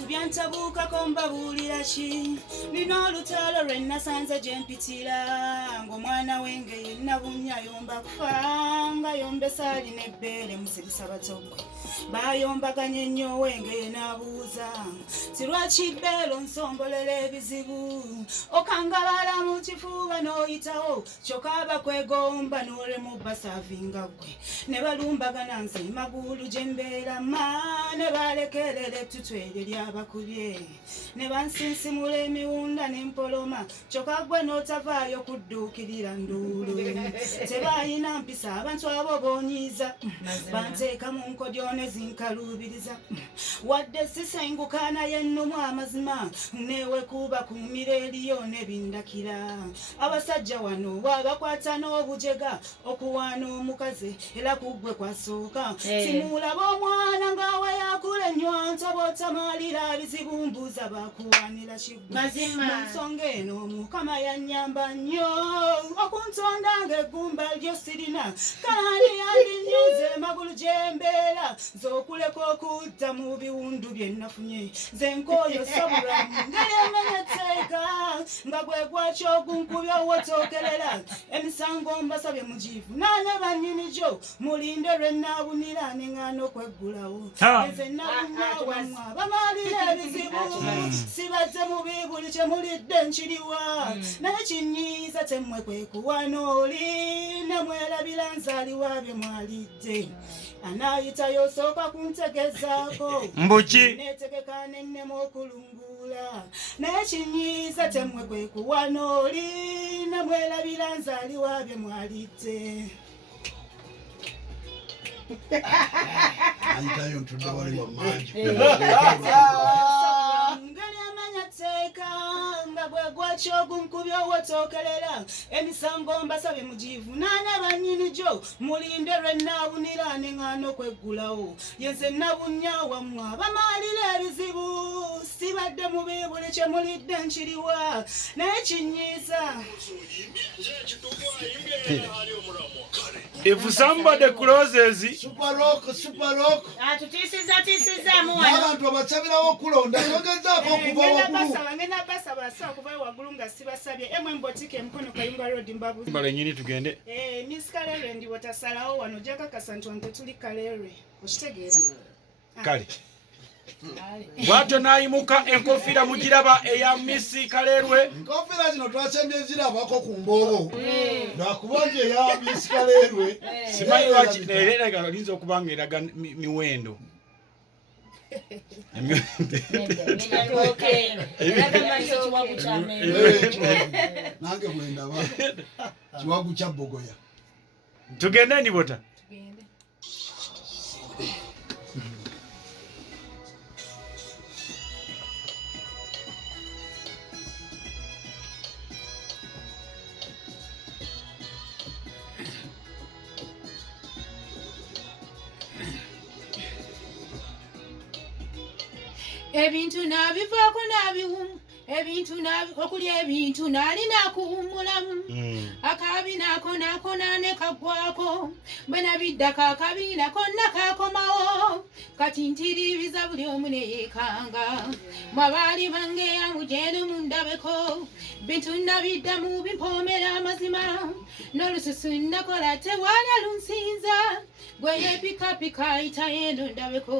bintu byantabuukako mbabuulira ki nina olutalo lwe nasanze gye mpitira ng'omwana w'enge Nabunya ayomba kufa nga yombesa alina ebbeere musirisa batogwe bayombaganye nnyo wenge n'abuuza ti lwaki bbeero nsongolera ebizibu okangabala mu kifuba n'oyitawo kyokka abakwegomba n'olemu basaavinga ggwe ne balumbagana nze magulu gye mbeera ne balekerera ettutu eryo lyabakubye ne bansinsimula emiwunda n'empoloma kyokka ggwe n'otavaayo kudduukirira nduulu tebaayina mpisa abantu abo boonyiiza banteeka mu nkodyo ne zinkaluubiriza wadde sisenguka naye nnumu amazima neewekuuba kuumira eriyo ne bindakira abasajja wano wabakwata n'obujega okuwaana omukazi era kuggwe kwasooka simulaba omwana ng'awe yakula ennywanto b'otamalira bizibu mbuuza bakuwaanira kiggwe mu nsonga eno Mukama yannyamba nnyo okuntonda ng'eggumba lyo sirina kalaali yandinyuze magulu gye mbeera z'okuleka okudda mu biwundu bye nafunye nze nkooyo sabulamu ngeri emenyeteeka nga gwe gwaki ogunkubya owotookerera emisango mbasabye mugivunaane bannyini gyo mulinde lwe naabunira neŋŋaana okweggulawo nze Nabunya wamwe abamaalira ebizibu sibadde mubi buli kye mulidde nkiriwa naye kinyiiza temmwe kwe kuwana oli ne mwerabira nzaaliwa bye mwalidde anaayitayo osooka kuntegezaako mbuki neetegeka nennemu okulunguula naye kinyiiza temmwe kwe kuwana oli ne mwerabira nzaaliwa bye mwalidde ayitayo ntudde wali wammangi nga bwe gwaki ogunkubya owotookerera emisango mbasabye mugivunaane bannyini gyo mulinde lwe naabunira neŋŋaana okweggulawo yenze Nabunya wammwe abamaalira ebizibu sibadde mubi buli kye mulidde nkiriwa naye kinyiiza If somebody closes super rock abantu abasabirawo okulonda yogezaako okuva waggulu nga sibasabye emwe mbotike emikono kayunga road mbabuzi balenyini tugende Miss Kalerwe ndi watasalawo wano jakakasa nti wange tuli Kalerwe okitegeera kale bwatyo nayimuka enkofiira mugiraba eya Miss Kalerwe enkofiira zino twasembye zirabako ku mboobo nakubanja eya Miss Kalerwe simanyi lwaki eraga linza okubanga eraga miwendo nange bwendaba kiwagu kya Bogoya tugende ndibota ebintu nabivaako nabiwumu ebintu okulya ebintu nalina kuwummulamu akabi nako nane kagwako bwe nabiddako akabi nako nakakomawo kati ntiribiza buli omu neyeekanga mwabaali bange yamugendo mundabeko bintu nabiddamu bimpoomera amazima n'olususu nakola tewali alunsinza gwe yepikapika ayitayeno ndabeko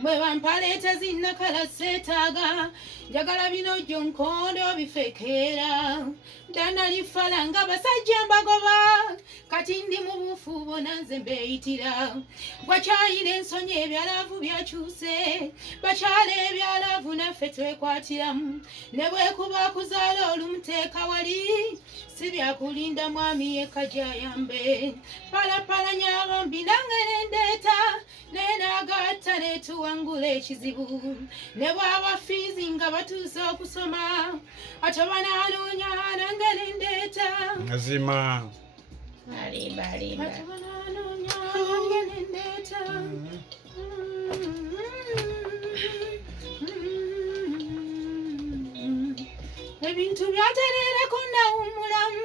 bwe bampaleeta zinnakala seetaaga njagala bino gyo nkondo bifekeera ddana lifala nga basajja mbagoba kati ndi mu bufu bona nze mbeeyitira bwakyayina ensonyi ebyalavu byakyuse bakyala ebyalavu naffe twekwatiramu ne bwekuba kuzaala olumuteeka wali si byakulinda mwami yekka gyayambe palapalanya abambi nange nendeeta naye naagatta netuwangula ekizibu ne bwaba fiizi nga batuuse okusoma ate bananoonya nange nendeeta mazima ate bananoonya nange nendeeta ebintu byatereereko nawummulamu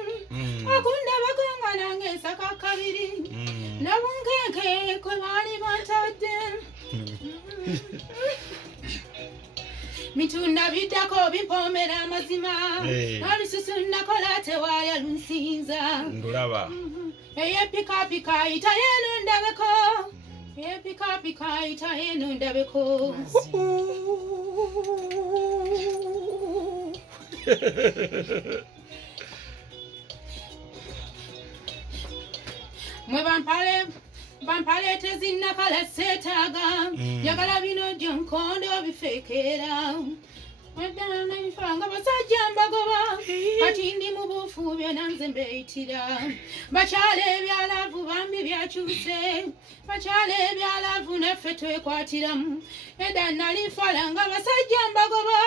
okundabako nga nange nsaka kabiri nabunkenke kwe baali bantadde mitunda biddako bipoomera amazima olususu nakola tewaaya lunsinza ndulaba eyepikapika ayita yeeno ndabeko eyepikapika ayita yeeno ndabeko mwe bampaleete zinnakala seetaaga njagala bino gyonkondo bifeekeera weddala nayifanga basajja mbagoba kati ndi mu buufu byonna nze mbeeyitira bakyala ebyalavu bambi byakyuse bakyala ebyalavu naffe twekwatiramu edda nali nfala nga basajja mbagoba